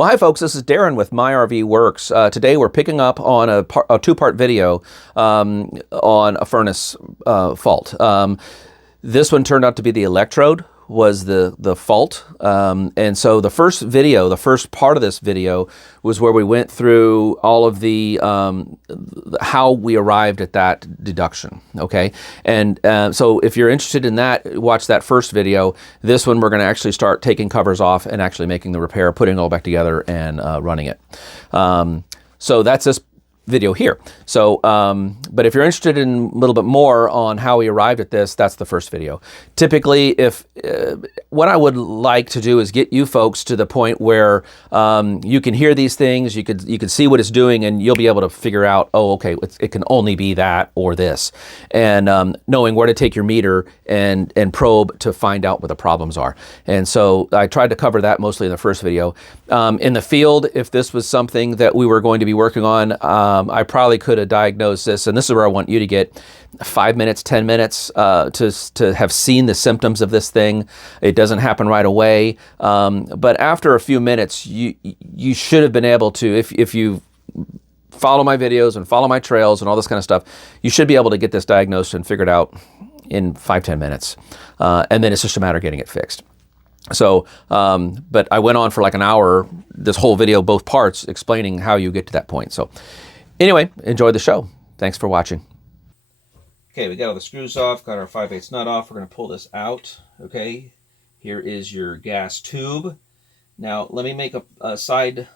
Well, hi folks, this is Darren with My RV Works. Today we're picking up on a two-part video on a furnace fault. This one turned out to be the electrode was the fault. And so the first video, the first part of this video was where we went through all of the how we arrived at that deduction, okay? And so if you're interested in that, watch that first video. This one we're gonna actually start taking covers off and actually making the repair, putting it all back together and running it. So that's this video here. So, but if you're interested in a little bit more on how we arrived at this, that's the first video. Typically, if what I would like to do is get you folks to the point where you can hear these things, you could see what it's doing, and you'll be able to figure out, oh, okay, it can only be that or this, and knowing where to take your meter and probe to find out what the problems are. And so I tried to cover that mostly in the first video. In the field, if this was something that we were going to be working on, I probably could have diagnosed this, and this is where I want you to get 5 minutes, 10 minutes to have seen the symptoms of this thing. It doesn't happen right away, but after a few minutes, you should have been able to, if you follow my videos and follow my trails and all this kind of stuff, you should be able to get this diagnosed and figured out in 5-10 minutes, and then it's just a matter of getting it fixed. So, but I went on for like an hour, this whole video, both parts, explaining how you get to that point. So anyway, enjoy the show. Thanks for watching. Okay, we got all the screws off, got our 5/8 nut off. We're going to pull this out, okay? Here is your gas tube. Now, let me make a side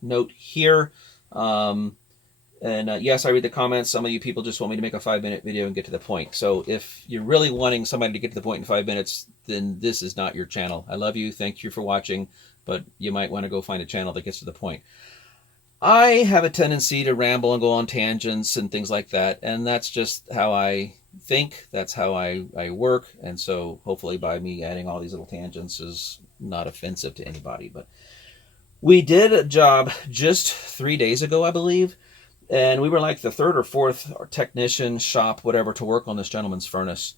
note here. Yes, I read the comments. Some of you people just want me to make a 5-minute video and get to the point. So if you're really wanting somebody to get to the point in 5 minutes, then this is not your channel. I love you. Thank you for watching, but you might want to go find a channel that gets to the point. I have a tendency to ramble and go on tangents and things like that, and that's just how I think. That's how I work, and so hopefully by me adding all these little tangents is not offensive to anybody. But we did a job just 3 days ago, I believe, and we were like the third or fourth technician, shop, whatever, to work on this gentleman's furnace.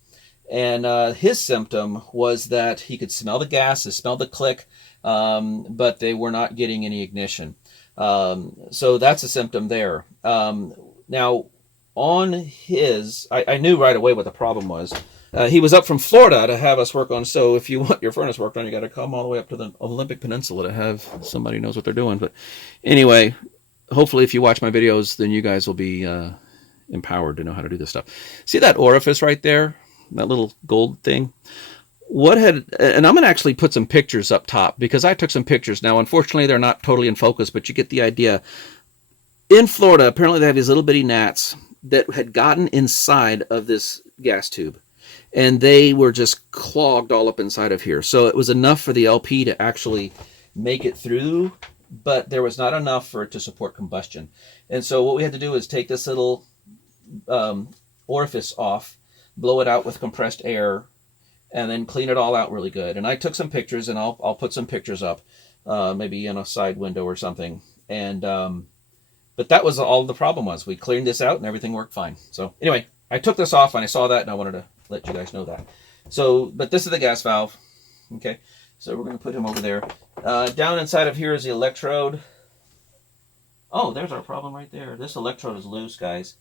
And his symptom was that he could smell the gas, he smelled the click, but they were not getting any ignition. So that's a symptom there. Now, on his, I knew right away what the problem was. He was up from Florida to have us work on, so if you want your furnace worked on, you got to come all the way up to the Olympic Peninsula to have somebody who knows what they're doing. But anyway, hopefully if you watch my videos, then you guys will be empowered to know how to do this stuff. See that orifice right there? That little gold thing? And I'm going to actually put some pictures up top because I took some pictures. Now, unfortunately, they're not totally in focus, but you get the idea. In Florida, apparently they have these little bitty gnats that had gotten inside of this gas tube, and they were just clogged all up inside of here. So it was enough for the LP to actually make it through, but there was not enough for it to support combustion. And so what we had to do is take this little orifice off, blow it out with compressed air, and then clean it all out really good. And I took some pictures, and I'll put some pictures up, maybe in a side window or something. And but that was all the problem was. We cleaned this out, and everything worked fine. So anyway, I took this off, and I saw that, and I wanted to let you guys know that. So, but this is the gas valve. Okay, so we're going to put him over there. Down inside of here is the electrode. Oh, there's our problem right there. This electrode is loose, guys.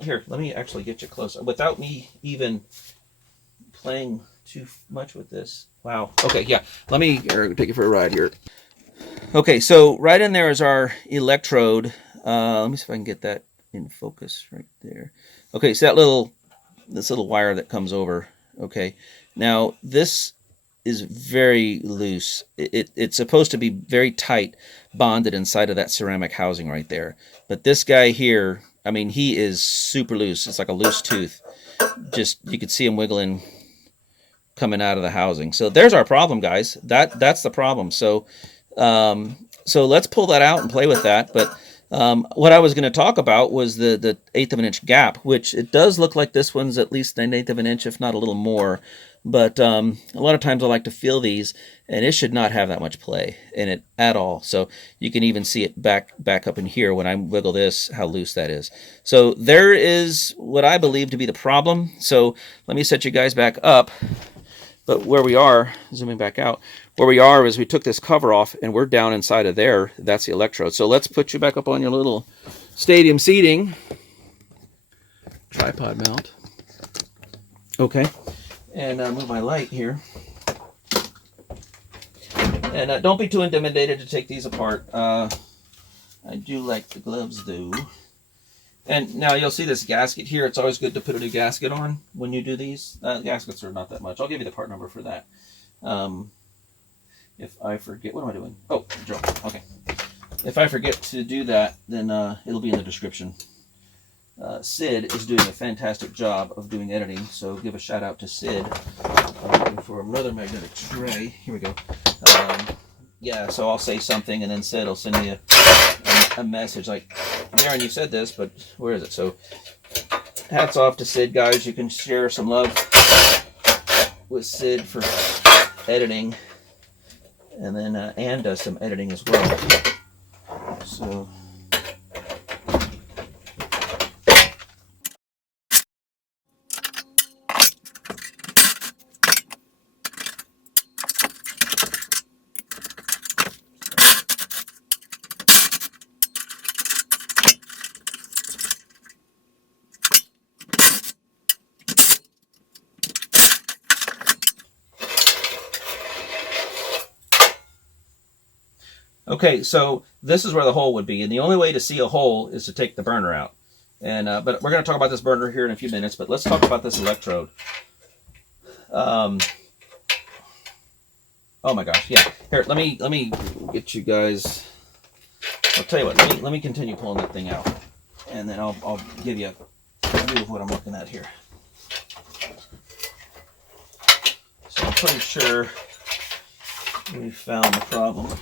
Here, let me actually get you closer without me even playing too much with this. Wow. Okay, yeah. Let me take you for a ride here. Okay, so right in there is our electrode. Let me see if I can get that in focus right there. Okay, so this little wire that comes over. Okay, now this is very loose. It's supposed to be very tight bonded inside of that ceramic housing right there. But this guy here, I mean, he is super loose. It's like a loose tooth. Just, you could see him wiggling coming out of the housing. So there's our problem, guys. That's the problem. So so let's pull that out and play with that. But what I was going to talk about was the 1/8 of an inch gap, which it does look like this one's at least 1/8 of an inch, if not a little more. But a lot of times I like to feel these, and it should not have that much play in it at all. So you can even see it back up in here when I wiggle this, how loose that is. So there is what I believe to be the problem. So let me set you guys back up. But where we are, zooming back out, where we are is we took this cover off and we're down inside of there. That's the electrode. So let's put you back up on your little stadium seating. Tripod mount. Okay. And move my light here. And don't be too intimidated to take these apart. I do like the gloves though. And now you'll see this gasket here. It's always good to put a new gasket on when you do these. Gaskets are not that much. I'll give you the part number for that. If I forget, what am I doing? Oh, drill. Okay. If I forget to do that, then it'll be in the description. Sid is doing a fantastic job of doing editing, so give a shout out to Sid. I'm looking for another magnetic tray. Here we go. Yeah, so I'll say something, and then Sid will send me a message like, Darren, you said this, but where is it? So hats off to Sid, guys. You can share some love with Sid for editing, and then Ann does some editing as well. So okay, so this is where the hole would be, and the only way to see a hole is to take the burner out. And but we're going to talk about this burner here in a few minutes. But let's talk about this electrode. Oh my gosh, yeah. Here, let me get you guys. I'll tell you what. Let me continue pulling that thing out, and then I'll give you a view of what I'm looking at here. So I'm pretty sure we found the problem.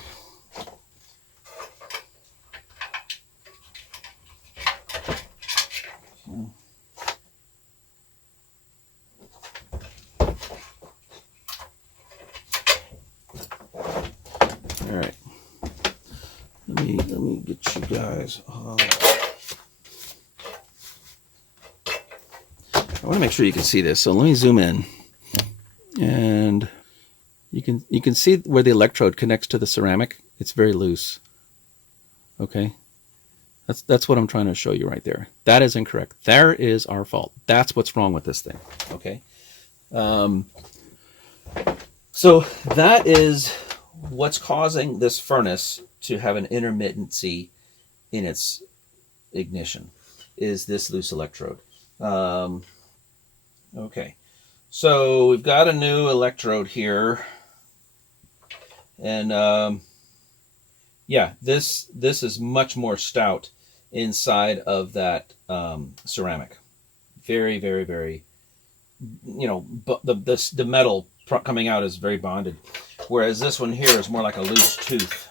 All right, let me get you guys. I want to make sure you can see this, so let me zoom in, and you can see where the electrode connects to the ceramic. It's very loose. Okay, that's what I'm trying to show you right there. That is incorrect. There is our fault. That's what's wrong with this thing. Okay, so that is what's causing this furnace to have an intermittency in its ignition, is this loose electrode. Okay, so we've got a new electrode here, and yeah, this is much more stout inside of that ceramic. Very, very, very, you know, but the metal coming out is very bonded, whereas this one here is more like a loose tooth.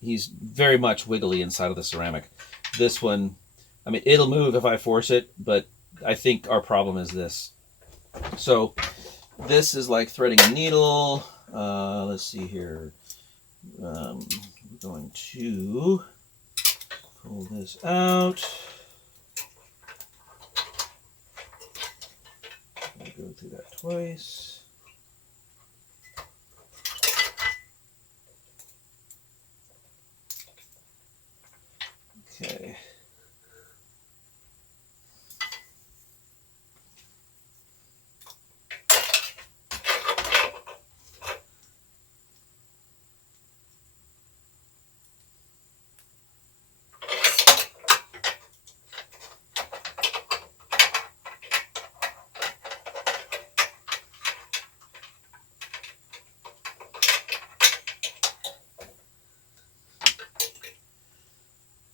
He's very much wiggly inside of the ceramic. This one, I mean, it'll move if I force it, but I think our problem is this. So this is like threading a needle. Let's see here. I'm going to pull this out. Go through that twice. Okay.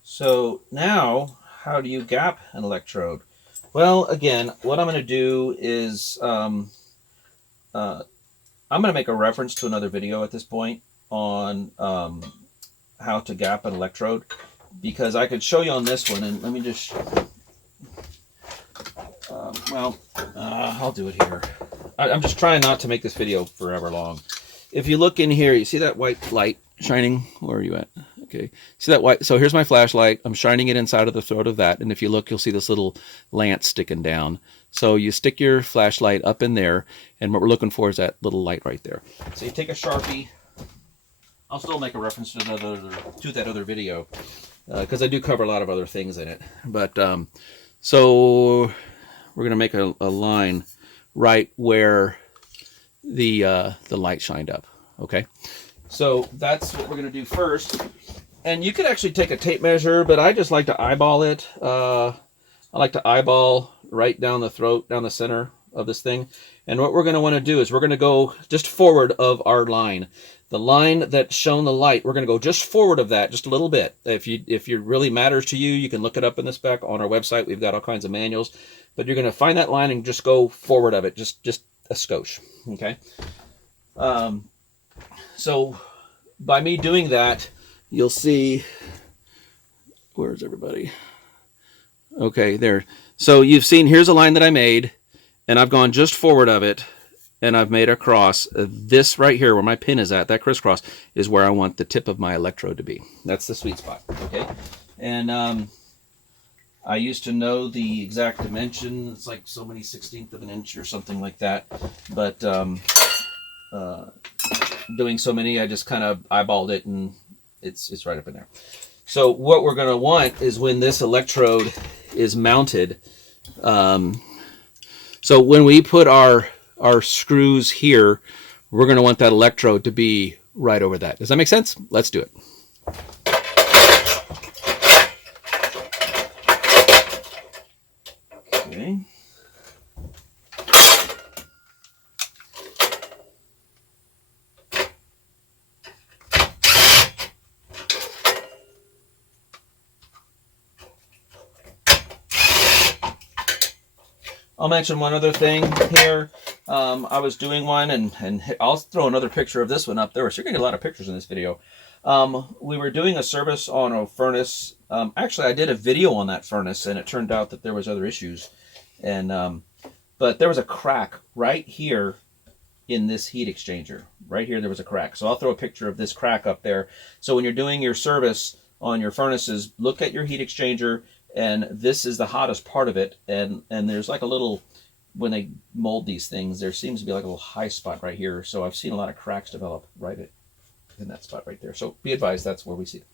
So now, how do you gap an electrode? Well, again, what I'm going to do is I'm going to make a reference to another video at this point on how to gap an electrode, because I could show you on this one, and let me just, I'll do it here. I'm just trying not to make this video forever long. If you look in here, you see that white light shining? Where are you at? Okay, see that white? So here's my flashlight. I'm shining it inside of the throat of that, and if you look, you'll see this little lance sticking down. So you stick your flashlight up in there, and what we're looking for is that little light right there. So you take a Sharpie. I'll still make a reference to that other video because I do cover a lot of other things in it. But so we're gonna make a line right where the light shined up. Okay, so that's what we're gonna do first. And you could actually take a tape measure, but I just like to eyeball it. I like to eyeball right down the throat, down the center of this thing. And what we're going to want to do is we're going to go just forward of our line. The line that's shown the light, we're going to go just forward of that, just a little bit. If it really matters to you, you can look it up in the spec on our website. We've got all kinds of manuals. But you're going to find that line and just go forward of it, just a skosh. Okay. So by me doing that, you'll see, where's everybody? Okay, there. So you've seen, here's a line that I made, and I've gone just forward of it, and I've made a cross. This right here, where my pin is at, that crisscross, is where I want the tip of my electrode to be. That's the sweet spot, okay? And I used to know the exact dimension. It's like so many 1/16 of an inch or something like that. But doing so many, I just kind of eyeballed it, and it's right up in there. So what we're going to want is when this electrode is mounted, so when we put our screws here, we're going to want that electrode to be right over that. Does that make sense? Let's do it. Okay. I'll mention one other thing here. I was doing one, and I'll throw another picture of this one up there. So you're going to get a lot of pictures in this video. We were doing a service on a furnace. Actually, I did a video on that furnace, and it turned out that there was other issues. And but there was a crack right here in this heat exchanger. Right here, there was a crack. So I'll throw a picture of this crack up there. So when you're doing your service on your furnaces, look at your heat exchanger. And this is the hottest part of it, and there's like a little, when they mold these things, there seems to be like a little high spot right here. So I've seen a lot of cracks develop right in that spot right there. So be advised, that's where we see it.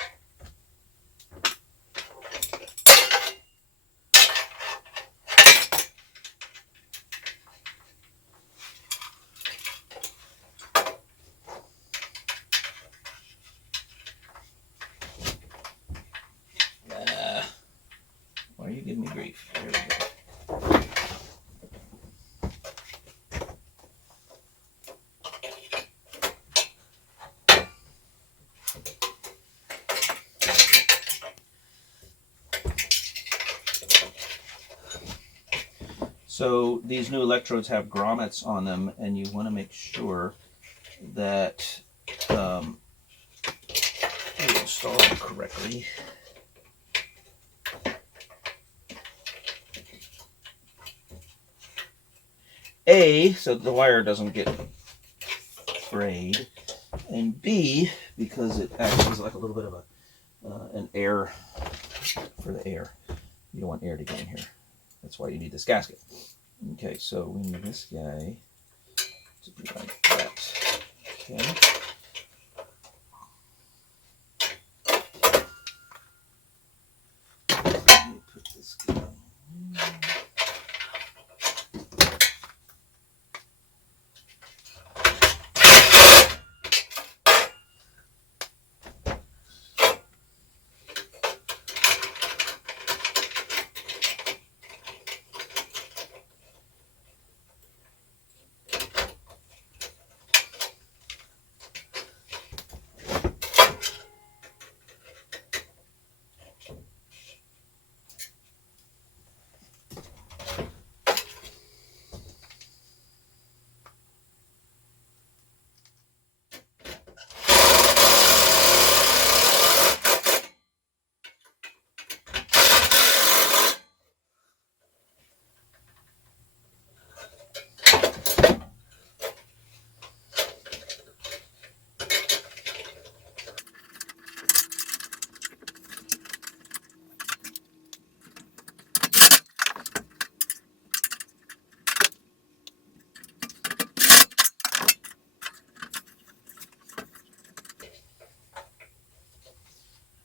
Why are you giving me grief? There we go. So these new electrodes have grommets on them, and you want to make sure that you install them correctly. A, so the wire doesn't get frayed, and B, because it acts as like a little bit of an air for the air. You don't want air to get in here. That's why you need this gasket. Okay, so we need this guy to be like that. Okay. Let me put this guy in.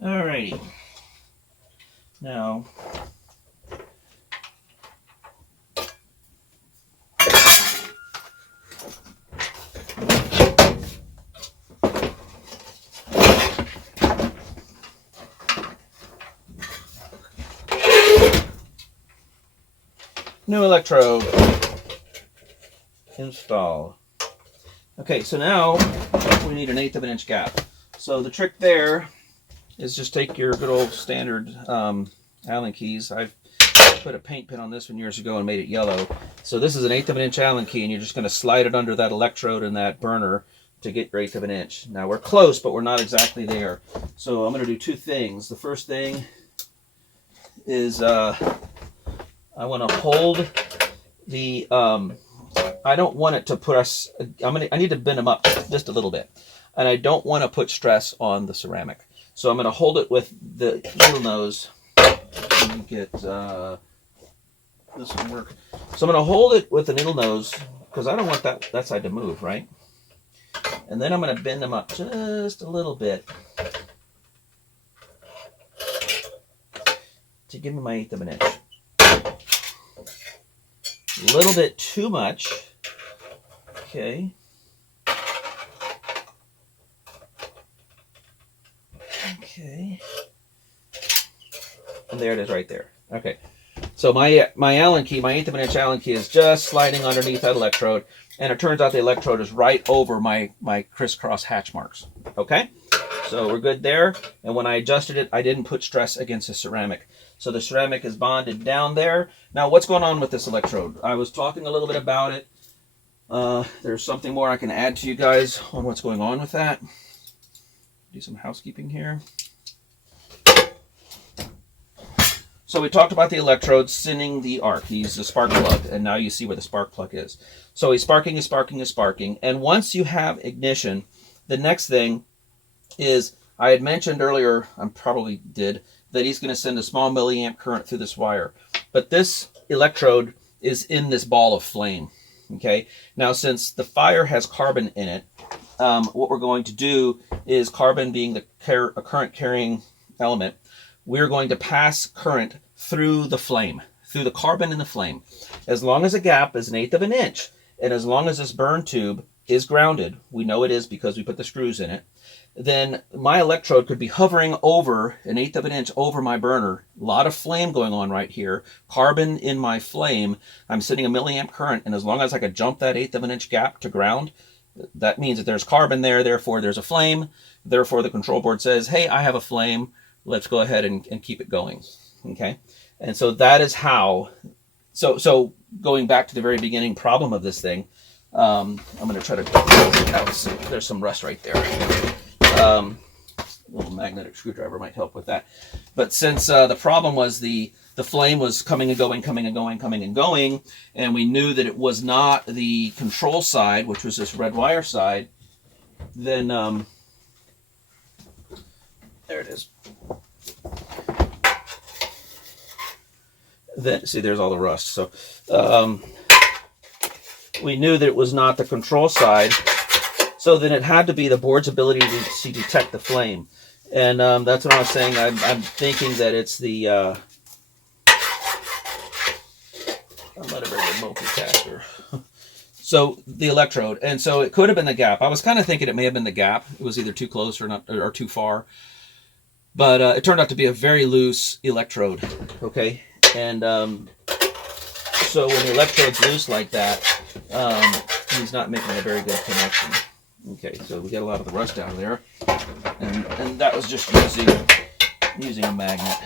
Alrighty. Now, new electrode install. Okay, so now we need an 1/8 of an inch gap. So the trick there is just take your good old standard Allen keys. I've put a paint pen on this one years ago and made it yellow. So this is an 1/8 of an inch Allen key, and you're just going to slide it under that electrode and that burner to get your 1/8 of an inch. Now we're close, but we're not exactly there. So I'm going to do two things. The first thing is I want to hold the I don't want it to put us, I need to bend them up just a little bit, and I don't want to put stress on the ceramic. So I'm going to hold it with the needle nose. Let me get this one work. So I'm going to hold it with the needle nose because I don't want that side to move, right? And then I'm going to bend them up just a little bit to give me my 1/8 of an inch. A little bit too much. Okay. Okay. And there it is right there. Okay. So my Allen key, my 1/8 of an inch Allen key is just sliding underneath that electrode, and it turns out the electrode is right over my crisscross hatch marks. Okay? So we're good there. And when I adjusted it, I didn't put stress against the ceramic. So the ceramic is bonded down there. Now what's going on with this electrode? I was talking a little bit about it. There's something more I can add to you guys on what's going on with that. Do some housekeeping here. So we talked about the electrode sending the arc. He's the spark plug, and now you see where the spark plug is. So he's sparking, he's sparking, he's sparking. And once you have ignition, the next thing is, I had mentioned earlier, I probably did, that he's going to send a small milliamp current through this wire. But this electrode is in this ball of flame. Okay. Now, since the fire has carbon in it, what we're going to do is, carbon being a current carrying element, we're going to pass current through the flame, through the carbon in the flame. As long as the gap is 1/8 of an inch, and as long as this burn tube is grounded, we know it is because we put the screws in it, then my electrode could be hovering over 1/8 of an inch over my burner. A lot of flame going on right here. Carbon in my flame. I'm sending a milliamp current, and as long as I could jump that 1/8 of an inch gap to ground, that means that there's carbon there, therefore there's a flame. Therefore the control board says, hey, I have a flame. Let's go ahead and keep it going. Okay? And so that is how, so going back to the very beginning problem of this thing, I'm going to try to, there's some rust right there. A little magnetic screwdriver might help with that. But since the problem was the flame was coming and going, coming and going, coming and going, and we knew that it was not the control side, which was this red wire side, then there it is. Then see, there's all the rust. So we knew that it was not the control side. So then it had to be the board's ability to detect the flame. And that's what I was saying. I'm thinking that it's the, I'm not a very good multitasker. So the electrode. And so it could have been the gap. I was kind of thinking it may have been the gap. It was either too close or not, or too far. But it turned out to be a very loose electrode. Okay. And so when the electrode's loose like that, he's not making a very good connection. Okay, so we got a lot of the rust out of there, and that was just using a magnet.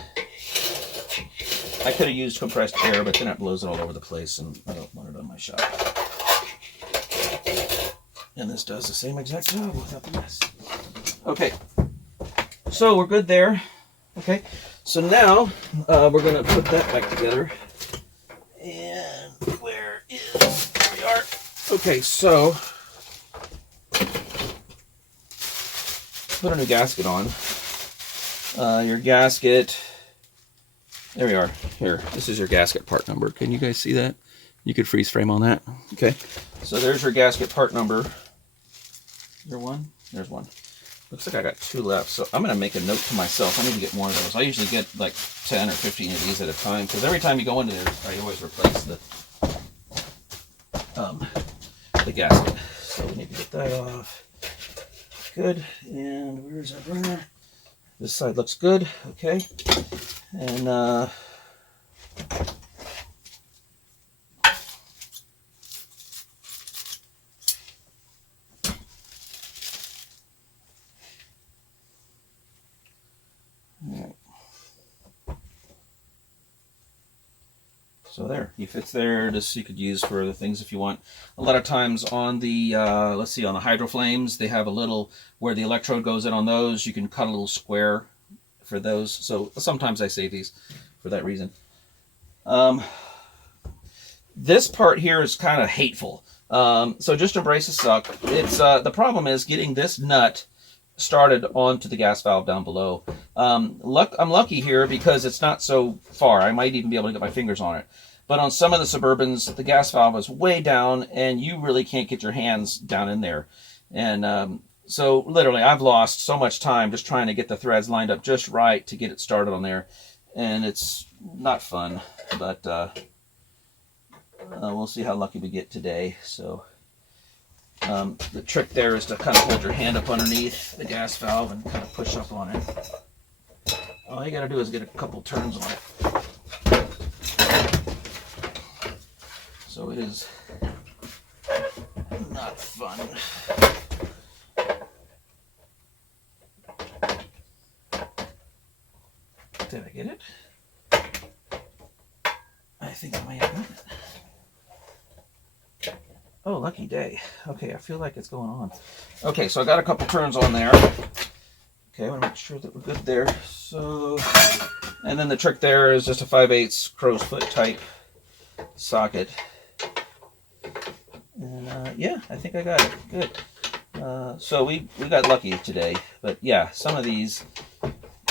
I could have used compressed air, but then it blows it all over the place, and I don't want it on my shop. And this does the same exact job without the mess. Okay, so we're good there. Okay, so now we're going to put that back together. And there we are. Okay, so put a new gasket on. Your gasket, there we are. Here, this is your gasket part number. Can you guys see that? You could freeze frame on that. Okay, so there's your gasket part number. Is there one? There's one. Looks like I got 2 left, so I'm going to make a note to myself. I need to get more of those. I usually get like 10 or 15 of these at a time, because every time you go into there, I always replace the gasket. So we need to get that off. Good. And where's our burner? This side looks good. Okay. And so there, he fits there. This you could use for other things if you want. A lot of times on the, let's see, on the hydro flames, they have a little, where the electrode goes in on those, you can cut a little square for those. So sometimes I save these for that reason. This part here is kind of hateful. So just embrace the suck. It's, the problem is getting this nut started onto the gas valve down below. I'm lucky here because it's not so far. I might even be able to get my fingers on it. But on some of the Suburbans, the gas valve is way down, and you really can't get your hands down in there. And so literally, I've lost so much time just trying to get the threads lined up just right to get it started on there. And it's not fun, but we'll see how lucky we get today. So the trick there is to kind of hold your hand up underneath the gas valve and kind of push up on it. All you got to do is get a couple turns on it. So it is not fun. Did I get it? I think I might have got it. Oh, lucky day. Okay, I feel like it's going on. Okay, so I got a couple turns on there. Okay, I want to make sure that we're good there. So, and then the trick there is just a 5/8 crow's foot type socket. And yeah, I think I got it. Good. So we got lucky today, but yeah, some of these,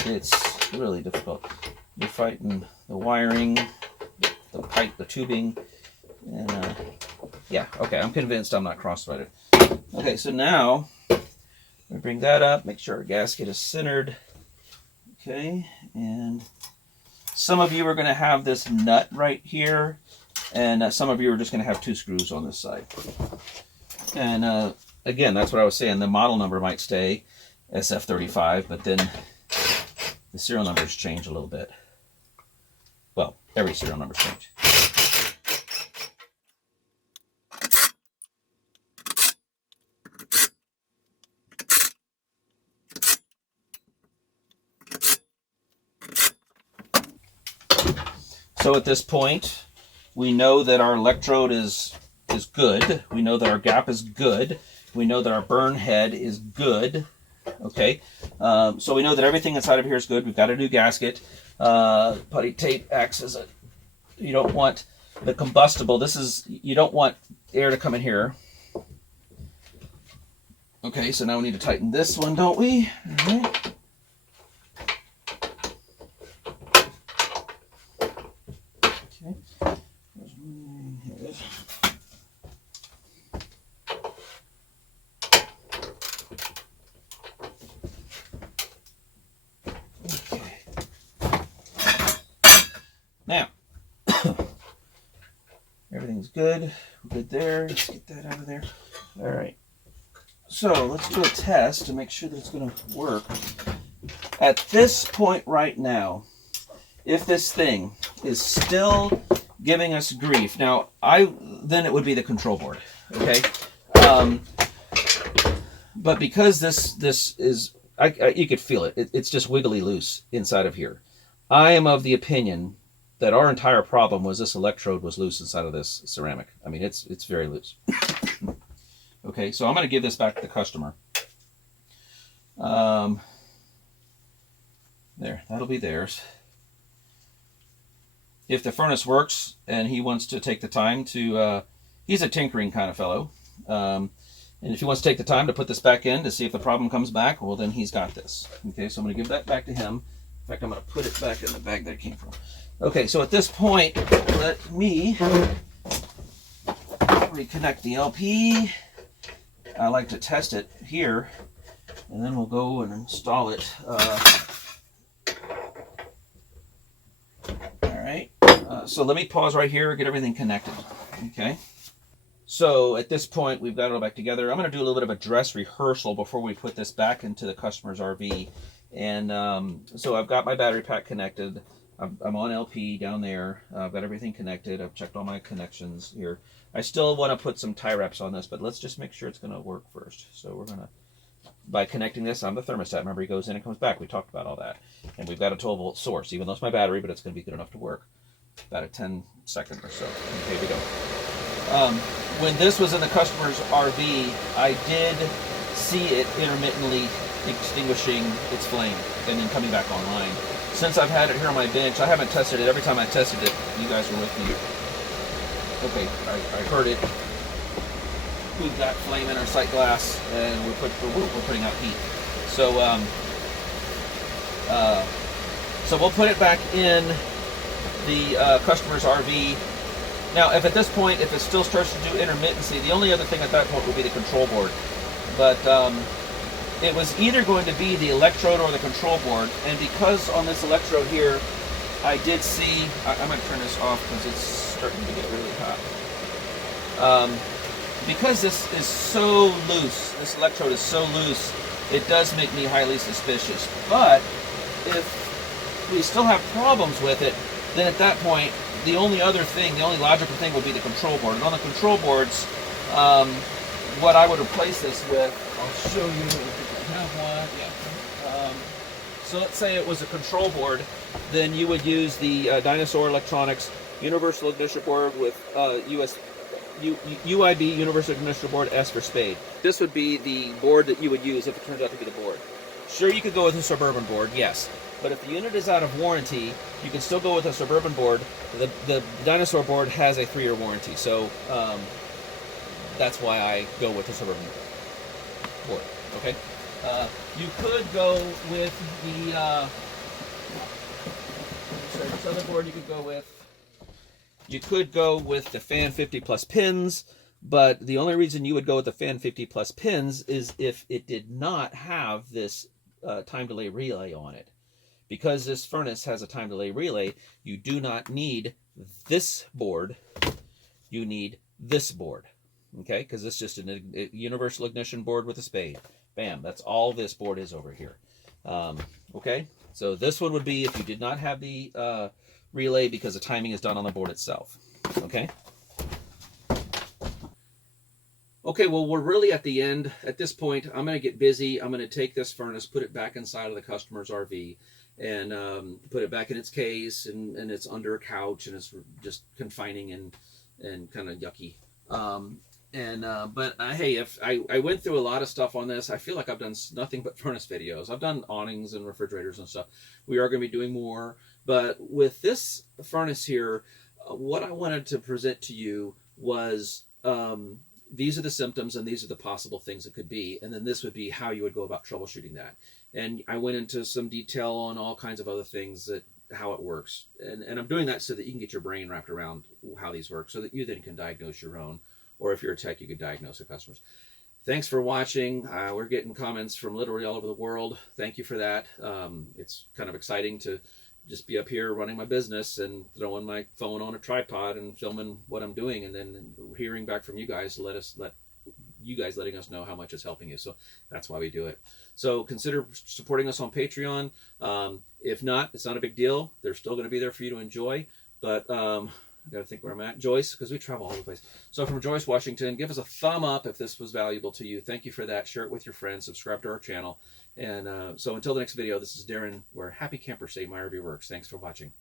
it's really difficult. You're fighting the wiring, the pipe, the tubing, and yeah, okay, I'm convinced I'm not cross-threaded. Okay, so now we bring that up, make sure our gasket is centered. Okay, and some of you are going to have this nut right here, and some of you are just going to have 2 screws on this side. And again, that's what I was saying. The model number might stay SF35, but then the serial numbers change a little bit. Well, every serial number change. So at this point, we know that our electrode is good. We know that our gap is good. We know that our burn head is good. Okay, so we know that everything inside of here is good. We've got a new gasket. Putty tape acts as a, you don't want the combustible. You don't want air to come in here. Okay, so now we need to tighten this one, don't we? Okay. Here it is. Okay. Now, everything's good. We're good there. Let's get that out of there. All right. So let's do a test to make sure that it's going to work. At this point right now, if this thing is still giving us grief, now then it would be the control board, okay? But because this is, you could feel it. It's just wiggly loose inside of here. I am of the opinion that our entire problem was this electrode was loose inside of this ceramic. I mean, it's very loose. Okay, so I'm going to give this back to the customer. There, that'll be theirs. If the furnace works and he wants to take the time to, he's a tinkering kind of fellow, and if he wants to take the time to put this back in to see if the problem comes back, well, then he's got this. Okay, so I'm going to give that back to him. In fact, I'm going to put it back in the bag that it came from. Okay, so at this point, let me reconnect the LP. I like to test it here and then we'll go and install it. All right, so let me pause right here, get everything connected, okay? So at this point, we've got it all back together. I'm going to do a little bit of a dress rehearsal before we put this back into the customer's RV. And so I've got my battery pack connected. I'm on LP down there. I've got everything connected. I've checked all my connections here. I still want to put some tie wraps on this, but let's just make sure it's going to work first. So we're going to, by connecting this on the thermostat, remember he goes in and comes back. We talked about all that. And we've got a 12-volt source, even though it's my battery, but it's going to be good enough to work. About a 10-second or so. Okay, here we go. When this was in the customer's RV, I did see it intermittently extinguishing its flame and then coming back online. Since I've had it here on my bench, I haven't tested it. Every time I tested it, you guys were with me. Okay, I heard it. We've got flame in our sight glass, and we're putting out heat. So, so we'll put it back in the customer's RV. Now, if at this point, if it still starts to do intermittency, the only other thing at that point would be the control board. But it was either going to be the electrode or the control board, and because on this electrode here, I did see, I'm going to turn this off because it's starting to get really hot. Because this is so loose, this electrode is so loose, it does make me highly suspicious. But if we still have problems with it, then at that point, the only other thing, the only logical thing would be the control board. And on the control boards, what I would replace this with, I'll show you if I have one. Yeah. So let's say it was a control board, then you would use the Dinosaur Electronics Universal Ignition Board with UIB Universal Ignition Board S for spade. This would be the board that you would use if it turns out to be the board. Sure, you could go with a Suburban board, yes. But if the unit is out of warranty, you can still go with a Suburban board. The Dinosaur board has a 3-year warranty, so that's why I go with the Suburban board. Okay. You could go with the this other board. You could go with. You could go with the Fan 50 plus pins, but the only reason you would go with the Fan 50 plus pins is if it did not have this time delay relay on it. Because this furnace has a time delay relay, you do not need this board, you need this board, okay? Because it's just a universal ignition board with a spade. Bam, that's all this board is over here. Okay, so this one would be if you did not have the relay because the timing is done on the board itself, okay? Okay, well, we're really at the end. At this point, I'm going to get busy. I'm going to take this furnace, put it back inside of the customer's RV, and put it back in its case, and it's under a couch, and it's just confining and kind of yucky. But hey, if I went through a lot of stuff on this, I feel like I've done nothing but furnace videos. I've done awnings and refrigerators and stuff. We are going to be doing more, but with this furnace here, what I wanted to present to you was these are the symptoms and these are the possible things it could be, and then this would be how you would go about troubleshooting that. And I went into some detail on all kinds of other things, that how it works, and I'm doing that so that you can get your brain wrapped around how these work, so that you then can diagnose your own, or if you're a tech, you could diagnose the customers. Thanks for watching. We're getting comments from literally all over the world. Thank you for that. It's kind of exciting to just be up here running my business and throwing my phone on a tripod and filming what I'm doing, and then hearing back from you guys to letting us know how much it's helping you. So that's why we do it. So consider supporting us on Patreon. If not, it's not a big deal. They're still going to be there for you to enjoy. But I got to think where I'm at. Joyce, because we travel all over the place. So from Joyce, Washington, give us a thumb up if this was valuable to you. Thank you for that. Share it with your friends. Subscribe to our channel. And so until the next video, this is Darren, where happy campers say my RV works. Thanks for watching.